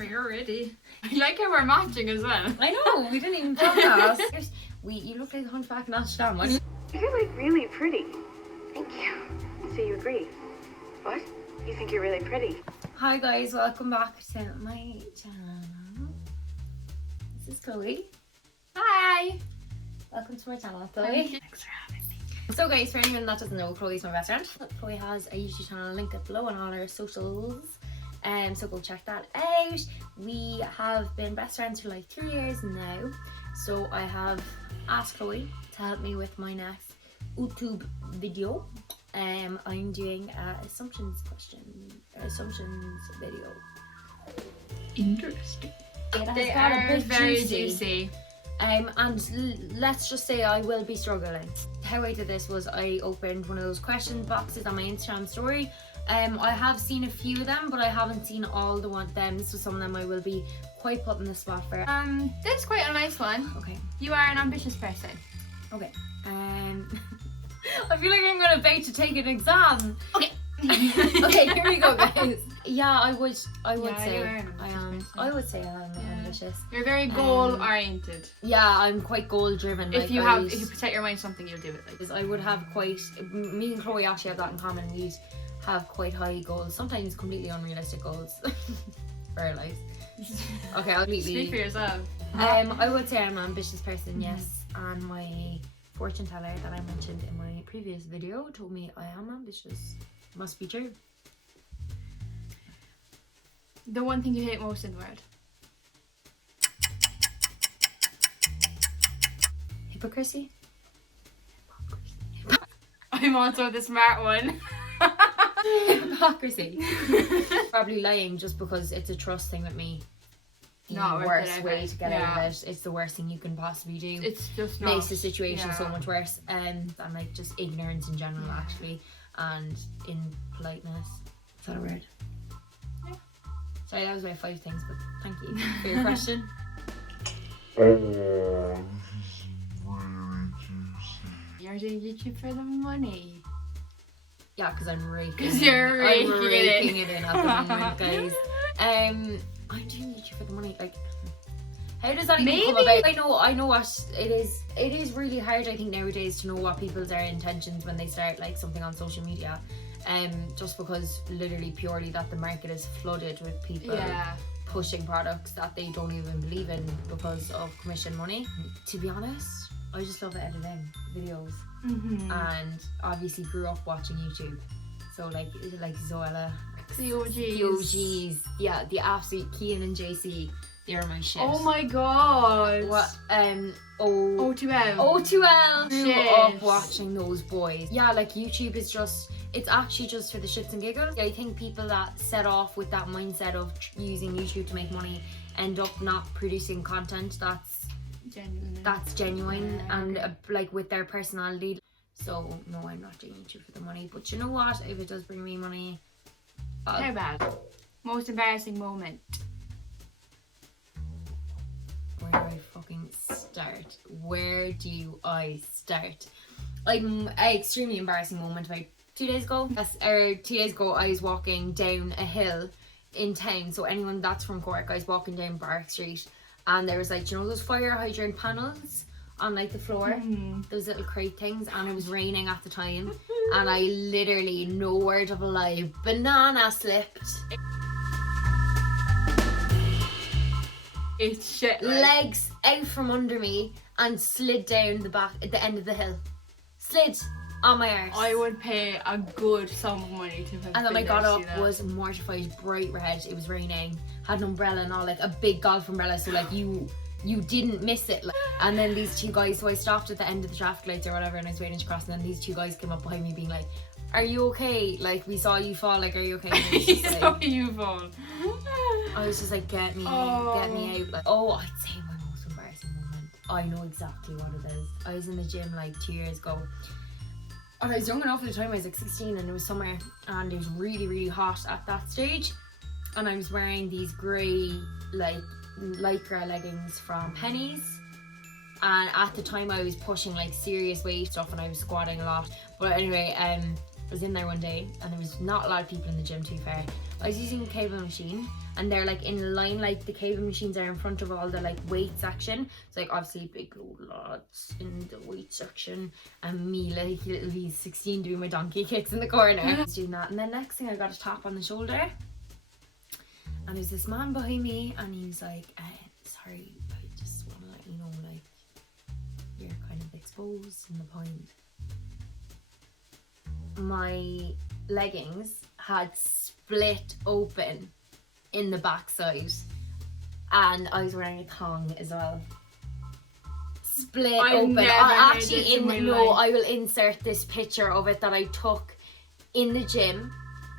whenever you're ready. I like how we're matching as well. I know, we didn't even talk that. You look like the hunchback in Amsterdam. You're like really pretty. Thank you. So you agree? What? You think you're really pretty? Hi guys, welcome back to my channel. This is Chloe. Hi. Welcome to my channel, Chloe. Thanks for having me. So guys, for anyone that doesn't know, Chloe's my best friend. Chloe has a YouTube channel, link it below on all her socials. So go check that out. We have been best friends for like 3 years now. So I have asked Chloe to help me with my next YouTube video. I'm doing assumptions video. Interesting. They are very juicy. And let's just say I will be struggling. How I did this was I opened one of those question boxes on my Instagram story. I have seen a few of them, but I haven't seen all the one them. So some of them I will be quite put in the spot for. This is quite a nice one. Okay. You are an ambitious person. Okay. I feel like I'm gonna beg to take an exam. Okay. Okay, here we go, guys. Yeah, I would Yeah, say you are an I ambitious am. person. I would say I am ambitious. You're very goal oriented. Yeah, I'm quite goal driven. If you set your mind to something, you'll do it. Like. I would have me and Chloe actually have that in common. We'd have quite high goals, sometimes completely unrealistic goals for our lives. Okay, I'll Speak for completely. yourself. I would say I'm an ambitious person, yes. And my fortune teller that I mentioned in my previous video told me I am ambitious. Must be true. The one thing you hate most in the world. Hypocrisy. I'm also the smart one. Hypocrisy. Probably lying just because it's a trust thing with me. The Not worth worst it, way to get out yeah. of it. It's the worst thing you can possibly do. It's just not. Makes the situation so yeah. much worse. And like just ignorance in general, Yeah. actually, and impoliteness. Is that a word? Yeah. Sorry, that was about 5 things, but thank you for your question. You're doing YouTube for the money. Yeah, because I'm raking. Because you're raking, I'm raking it in at the moment, guys. I'm doing YouTube for the money. Like, how does that even come about? I know what it is. It is really hard, I think, nowadays to know what people's intentions when they start like something on social media. Just because literally purely that the market is flooded with people pushing products that they don't even believe in because of commission money. To be honest, I just love editing videos. And obviously grew up watching YouTube, so like Zoella, The OGs. the OGs, yeah, the absolute Kian and JC, they're my shit. Oh my god. What O2L. O2L grew Shit. up watching those boys. Yeah, like YouTube is it's actually just for the shits and giggles. I think people that set off with that mindset of using YouTube to make money end up not producing content that's genuine and like with their personality. So no, I'm not doing YouTube for the money, but you know what, if it does bring me money, How bad? Most embarrassing moment. where do I fucking start? Where do I start? Like an extremely embarrassing moment about 2 days ago. 2 days ago I was walking down a hill in town, so anyone that's from Cork, I was walking down Barrack Street, and there was like, you know those fire hydrant panels on like the floor, those little crate things, and it was raining at the time, and I literally, no word of a lie, banana slipped. It's shit. Like. Legs out from under me and slid down the end of the hill. Slid on my arse. I would pay a good sum of money to have And then been I got there to up, see that. was mortified, bright red, it was raining, had an umbrella and all, like a big golf umbrella, so like you didn't miss it. Like. And then these 2 guys, so I stopped at the end of the traffic lights or whatever and I was waiting to cross, and then these 2 guys came up behind me being like, are you okay? Like, we saw you fall, like, are you okay? And I was just like, you fall. I was just like, get me out. Like, I'd say my most embarrassing moment. I know exactly what it is. I was in the gym like 2 years ago. And I was young enough at the time, I was like 16, and it was summer and it was really, really hot at that stage. And I was wearing these grey, like, lycra leggings from Pennies. And at the time I was pushing like serious weight stuff and I was squatting a lot. But anyway, I was in there one day and there was not a lot of people in the gym, to be fair. I was using a cable machine and they're like in line, like the cable machines are in front of all the like weight section. It's like obviously big old lads in the weight section and me like little 16 doing my donkey kicks in the corner. I was doing that, and then next thing I got a tap on the shoulder and there's this man behind me and he was like, sorry, I just want to let you know, like, you're kind of exposed in the point. My leggings had split open in the backside and I was wearing a thong as well. Split open. I actually I will insert this picture of it that I took in the gym.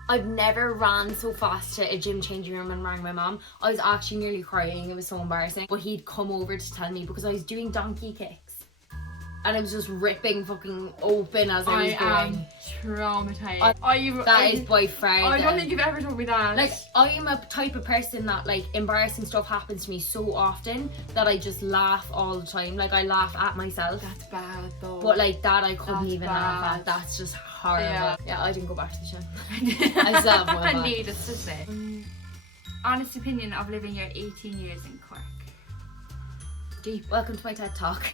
I've never ran so fast to a gym changing room and rang my mom. I was actually nearly crying. It was so embarrassing. But he'd come over to tell me because I was doing donkey kicks. And it was just ripping fucking open as I was going. I am traumatized. That is by far. I don't think you've ever told me that. Like, I am a type of person that, like, embarrassing stuff happens to me so often that I just laugh all the time. Like, I laugh at myself. That's bad though. But like that I couldn't even laugh at. That's just horrible. Yeah, I didn't go back to the gym. I still have one back. Needless to say. Honest opinion of living your 18 years in Cork. Deep. Welcome to my TED Talk.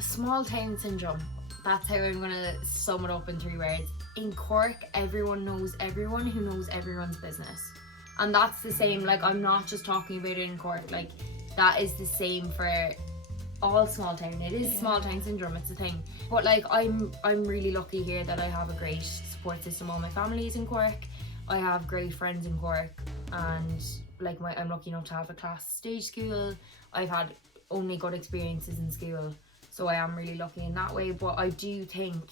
Small town syndrome. That's how I'm gonna sum it up in 3 words. In Cork, everyone knows everyone who knows everyone's business. And that's the same, like, I'm not just talking about it in Cork, like, that is the same for all small town. It is small town syndrome, it's a thing. But like, I'm really lucky here that I have a great support system. All my family is in Cork. I have great friends in Cork, and like I'm lucky enough to have a class stage school. I've had only good experiences in school. So I am really lucky in that way, but I do think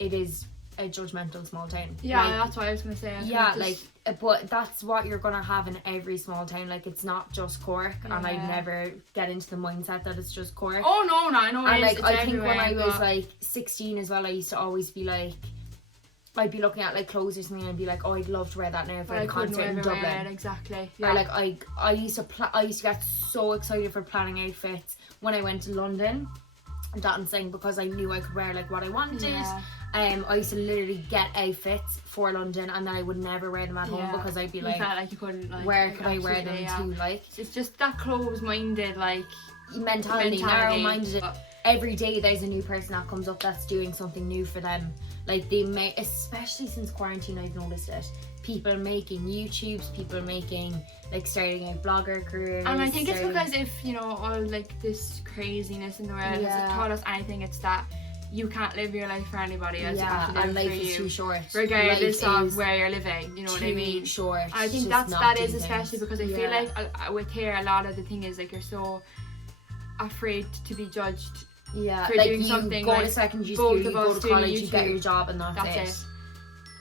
it is a judgmental small town. Yeah, like, that's what I was gonna say. But that's what you're gonna have in every small town. Like, it's not just Cork, and I'd never get into the mindset that it's just Cork. Oh no, I know. And like, I think when I was like 16 as well, I used to always be like, I'd be looking at like clothes or something and I'd be like, oh, I'd love to wear that now if I had a concert in Dublin. Exactly. Yeah. Or like I used to get so excited for planning outfits when I went to London dancing because I knew I could wear like what I wanted. Yeah. I used to literally get outfits for London and then I would never wear them at home because I'd be like, you felt like you couldn't, like, where could I wear them to? Like, it's just that close-minded like mentality. Narrow-minded. Every day there's a new person that comes up that's doing something new for them. Like, they may, especially since quarantine, I've noticed it. People making YouTubes, people making, like, starting out blogger careers. And I think it's because if, you know, all like this craziness in the world has taught us anything, it's that you can't live your life for anybody else. You have to live and life for is you, too short. Regardless of where you're living, you know what I mean? Short. I think that is especially because I feel like with here, a lot of the thing is like you're so afraid to be judged. Yeah, for like doing you something go like to secondary school, you go to college, you get YouTube. your job, and that's it.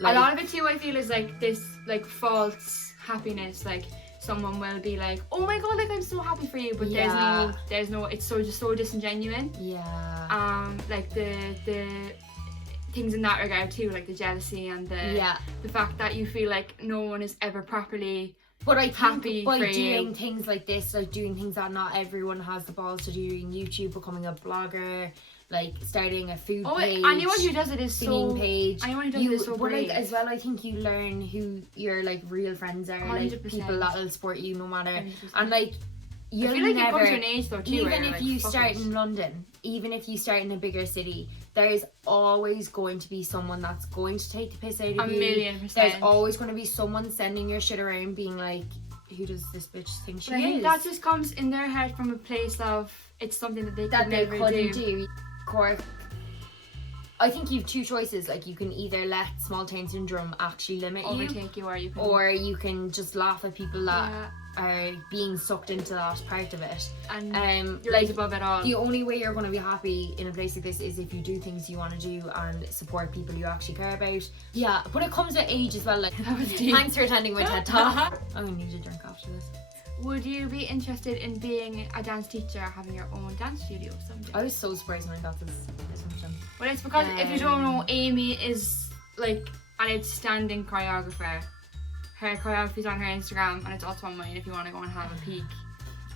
Like, a lot of it too, I feel, is like this like false happiness. Like, someone will be like, oh my god, like, I'm so happy for you, but there's no it's just so disingenuous. Like the things in that regard too, like the jealousy and the fact that you feel like no one is ever properly. But I think by doing things like this, like doing things that not everyone has the balls to do, doing YouTube, becoming a blogger, like starting a food page, anyone who does it is singing page. Anyone who does it is so brave. brave. Like, as well, I think you learn who your like real friends are, 100%. like people that will support you no matter. 100%. And like, I feel like it comes to an age though too. Even if you start in London, even if you start in a bigger city, there's always going to be someone that's going to take the piss out of you. 1,000,000%. There's always going to be someone sending your shit around being like, who does this bitch think she is? I think that just comes in their head from a place of it's something that they couldn't do. Cork. I think you've 2 choices. Like, you can either let small town syndrome actually limit overtake you, or you can just laugh at people that are being sucked into that part of it. And you're like above it all. The only way you're going to be happy in a place like this is if you do things you want to do and support people you actually care about. Yeah, but it comes with age as well. Like, thanks for attending my TED Talk. I'm going to need a drink after this. Would you be interested in being a dance teacher, having your own dance studio someday? I was so surprised when I got this assumption. Well, it's because if you don't know, Amy is like an outstanding choreographer. Her choreography's on her Instagram and it's also on mine if you want to go and have a peek.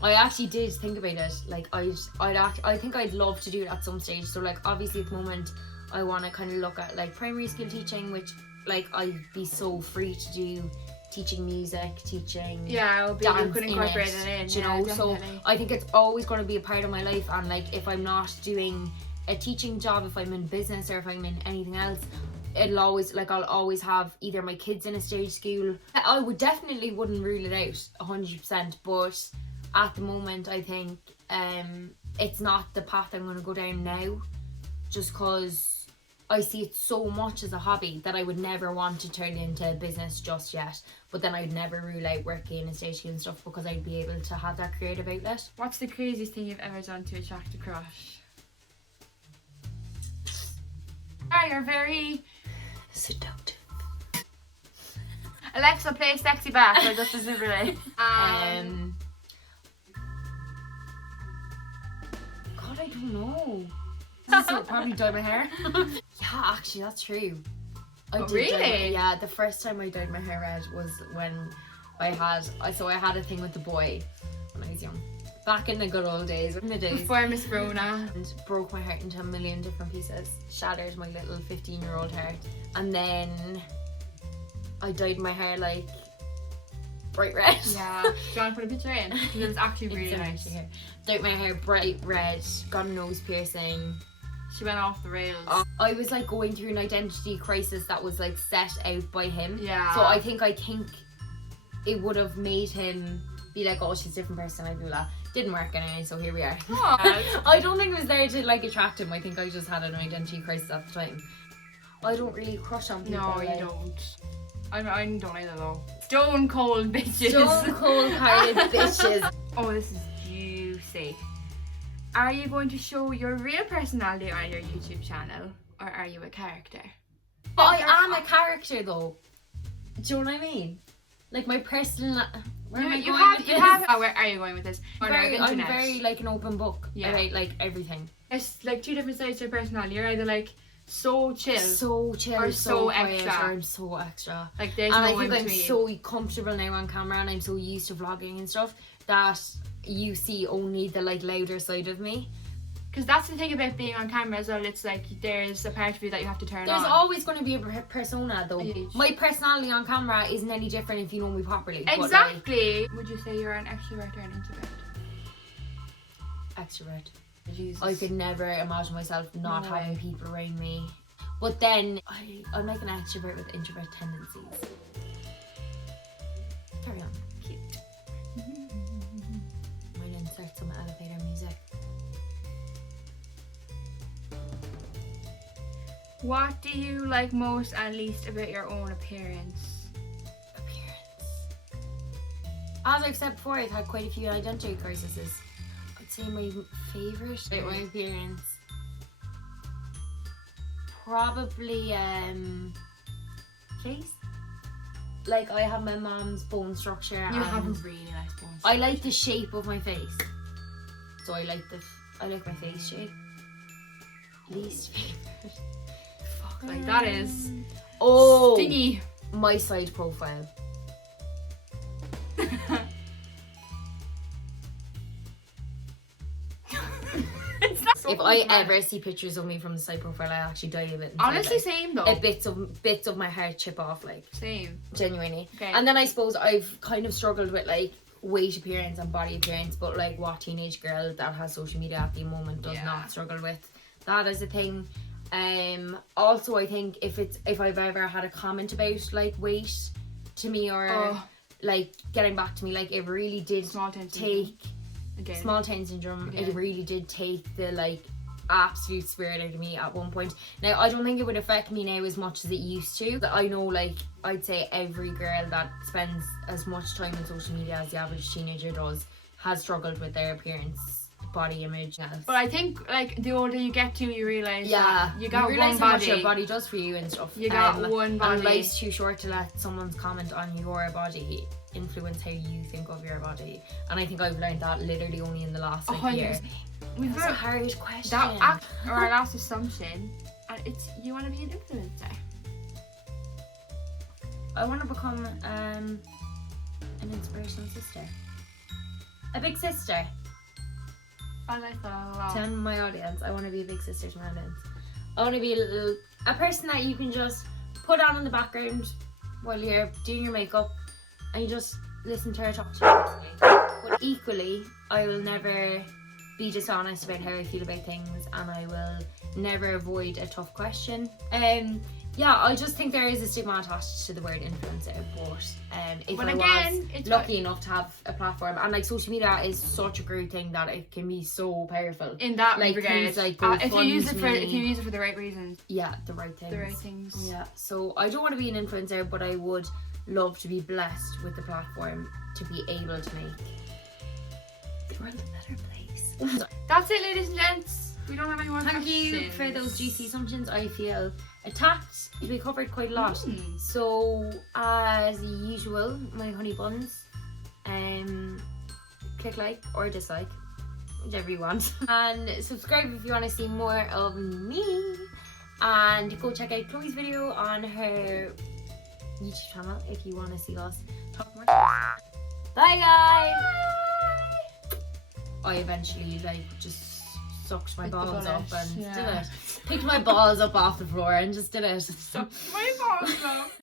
I actually did think about it. Like, I think I'd love to do it at some stage. So like, obviously at the moment I want to kind of look at like primary school teaching, which like I'd be so free to do teaching music, teaching you could incorporate it in, you know. So I think it's always going to be a part of my life, and like if I'm not doing a teaching job, if I'm in business or if I'm in anything else, I'll always have either my kids in a stage school. I would definitely wouldn't rule it out 100%, but at the moment I think it's not the path I'm going to go down now, just because I see it so much as a hobby that I would never want to turn into a business just yet. But then I'd never rule out working in a stage school and stuff, because I'd be able to have that creative outlet. What's the craziest thing you've ever done to attract a crush? You're very seductive. Alexa, play Sexy Back or just as God, I don't know. So probably dye my hair. Yeah, actually that's true. I did really? Yeah, the first time I dyed my hair red was when I had a thing with the boy when I was young. Back in the good old days, before Miss Rona. And broke my heart into a million different pieces. Shattered my little 15-year-old heart. And then I dyed my hair like bright red. Yeah. Do you want to put a picture in? Because it's actually really nice. Dyed my hair bright red, got a nose piercing. She went off the rails. I was like going through an identity crisis that was like set out by him. Yeah. So I think it would have made him be like, oh, she's a different person, I do that. Didn't work anyway, so here we are. I don't think it was there to like attract him. I think I just had an identity crisis at the time. I don't really crush on people. No, you don't. I don't either though. Stone cold bitches. Stone cold hearted bitches. Oh, this is juicy. Are you going to show your real personality on your YouTube channel, or are you a character? I am a character though. Do you know what I mean? Like my personal. Where are you going with this? I'm very like an open book. Yeah. I write like everything. It's like two different sides to your personality. You're either like so chill, or so quiet, extra. or I'm so extra. Like there's and no I think I'm between. so comfortable now on camera, and I'm so used to vlogging and stuff that you see only the like louder side of me. Because that's the thing about being on camera as well. It's like there's a part of you that you have to turn on. There's always going to be a persona though. Huge. My personality on camera isn't any different if you know me properly. Exactly. Would you say you're an extrovert or an introvert? Extrovert. Jesus. I could never imagine myself not having people around me. But then I'm like an extrovert with introvert tendencies. Carry on. Cute. Might insert some elevator music. What do you like most and least about your own appearance? As I've said before, I've had quite a few identity crises. I'd say my favourite about my appearance, probably face. Like I have my mom's bone structure. You have a really nice bone structure. I like the shape of my face, so I like my face shape. Least favourite. Like that is stingy. My side profile. If I ever see pictures of me from the side profile, I actually die a bit. Honestly, same though. Bits of my heart chip off, like same. Genuinely. Okay. And then I suppose I've kind of struggled with like weight appearance and body appearance, but like what teenage girl that has social media at the moment does not struggle with that as a thing. Also I think if I've ever had a comment about like weight to me or like getting back to me, like it really did small town syndrome. It really did take the like absolute spirit out of me at one point. Now I don't think it would affect me now as much as it used to. I know like I'd say every girl that spends as much time on social media as the average teenager does has struggled with their appearance, body image. But I think like the older you get to, you realise that you got one body. How much your body does for you and stuff. You got one body. And life's too short to let someone's comment on your body influence how you think of your body. And I think I've learned that literally only in the last year. That's a hard question. Or our last assumption, and it's you want to be an influencer. I want to become an inspirational sister. A big sister. I like that a lot. Tell my audience, I want to be a big sister to my audience. I want to be a person that you can just put on in the background while you're doing your makeup and you just listen to her talk to you. But equally, I will never be dishonest about how I feel about things, and I will never avoid a tough question. Yeah, I just think there is a stigma attached to the word influencer, but if I was lucky enough to have a platform, and like social media is such a great thing that it can be so powerful. In that like regard, like if you use it for the right reasons. Yeah, the right things. The right things. Yeah. So I don't want to be an influencer, but I would love to be blessed with the platform to be able to make the world a better place. That's it, ladies and gents. We don't have any more Thank you for those juicy assumptions. I feel attacked. We covered quite a lot. So as usual, my honey buns, click like or dislike, whichever you want, and subscribe if you want to see more of me, and go check out Chloe's video on her YouTube channel if you want to see us talk more. Bye guys. Bye. I eventually just sucked my balls up and did it. Picked my balls up off the floor and just did it. Sucked my balls up.